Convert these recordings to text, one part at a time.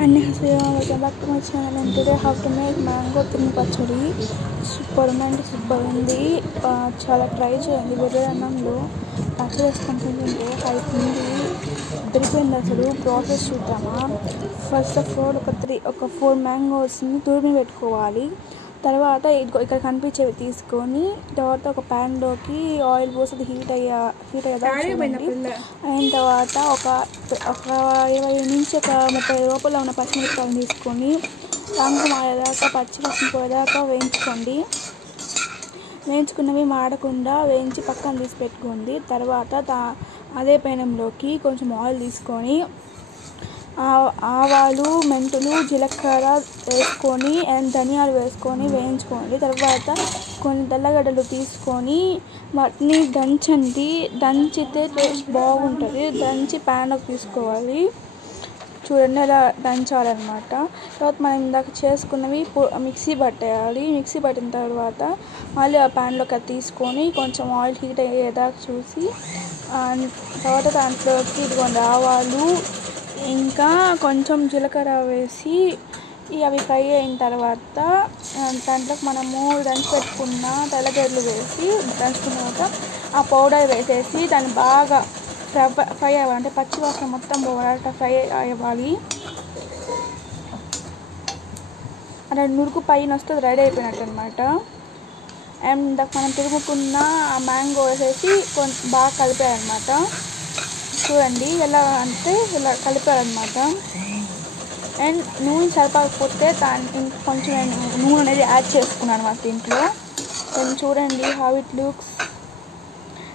Welcome back to my channel, and today how to make mango pin pachadi. Super ఉంది. చాలా try చేయండి. వేరే అన్నంలో పచ్చడి వేసుకొని తింటే అయిపోయింది. పెరిగిపోయింది అసలు. ప్రాసెస్ చూద్దామా. ఫస్ట్ ఆఫ్ ఆల్ ఒక 4 మ్యాంగోస్ని తురిమి పెట్టుకోవాలి. తర్వాత ఇక్కడ కనిపించేవి తీసుకొని తర్వాత ఒక ప్యాన్లోకి ఆయిల్ పోసి అది హీట్ అయ్యేదాకా అయిన తర్వాత ఒక 20 నుంచి ఒక 30 లోపల ఉన్న పచ్చిమిరపకాయలు తీసుకొని రంగు మారేదాకా పచ్చిమిరపకాయ పోయేదాకా వేయించుకోండి. వేయించుకున్నవి మాడకుండా వేయించి పక్కన తీసి పెట్టుకోండి. తర్వాత అదే పెనంలోకి కొంచెం ఆయిల్ తీసుకొని ఆవాలు, మెంతులు, జీలకర్ర వేసుకొని అండ్ ధనియాలు వేసుకొని వేయించుకోండి. తర్వాత కొన్ని తెల్లగడ్డలు తీసుకొని వాటిని దంచితే టేస్ట్ బాగుంటుంది. దంచి ప్యాన్లోకి తీసుకోవాలి. చూడండి అలా దంచాలన్నమాట. తర్వాత మనం ఇందాక చేసుకున్నవి మిక్సీ పట్టేయాలి. మిక్సీ పట్టిన తర్వాత మళ్ళీ ఆ ప్యాన్లోకి అది తీసుకొని కొంచెం ఆయిల్ హీట్ అయ్యేదాకా చూసి తర్వాత దాంట్లోకి ఇదిగోండి ఆవాలు ఇంకా కొంచెం జీలకర్ర వేసి అవి ఫ్రై అయిన తర్వాత దాంట్లోకి మనము దంచి పెట్టుకున్న తెల్లగడ్డలు వేసి దంచుకున్న తర్వాత ఆ పౌడర్ వేసేసి దాన్ని బాగా ఫ్రై అవ్వాలంటే పచ్చి వాసన మొత్తం పోవాలంటే ఫ్రై అవ్వాలి. అలా నురుకు పైన వస్తే రెడీ అయిపోయినట్టు అనమాట. అండ్ ఇందాక మనం తురుముకున్న ఆ మ్యాంగో వేసేసి కొంచెం బాగా కలిపారనమాట. చూడండి ఎలా అంటే ఇలా కలిపారనమాట. అండ్ నూనె సరిపోకపోతే దానికి కొంచెం నూనె అనేది యాడ్ చేసుకున్నాను అనమాట దీంట్లో. అండ్ చూడండి హౌ ఇట్ లుక్స్.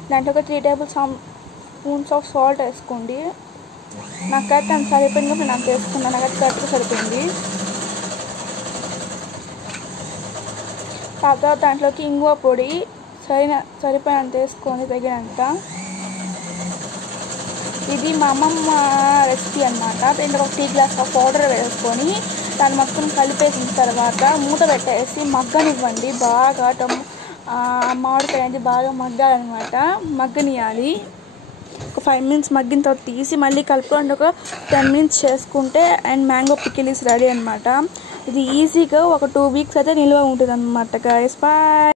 దాంట్లో ఒక 3 టేబుల్ స్పూన్స్ ఆఫ్ సాల్ట్ వేసుకోండి. నాకైతే అంత సరిపోయింది కాబట్టి నాకు వేసుకున్నాను. నాకైతే కరెక్ట్గా సరిపోయింది. తర్వాత దాంట్లోకి ఇంగువ పొడి సరిపోయినంత వేసుకొని తగినంత. ఇది మా అమ్మమ్మ రెసిపీ అనమాట. దీంట్లో ఒక 3 గ్లాస్ ఆఫ్ పౌడర్ వేసుకొని దాన్ని మొత్తం కలిపేసిన తర్వాత మూత పెట్టేసి మగ్గనివ్వండి. బాగా మామిడికాయ అనేది బాగా మగ్గాలన్నమాట. మగ్గనియాలి. ఒక 5 మినిట్స్ మగ్గిన తర్వాత తీసి మళ్ళీ కలుపుకోండి. ఒక 10 మినిట్స్ చేసుకుంటే and mango pickle is ready అనమాట. ఇది ఈజీగా ఒక 2 వీక్స్ అయితే నిల్వ ఉంటుంది అనమాట. Guys bye.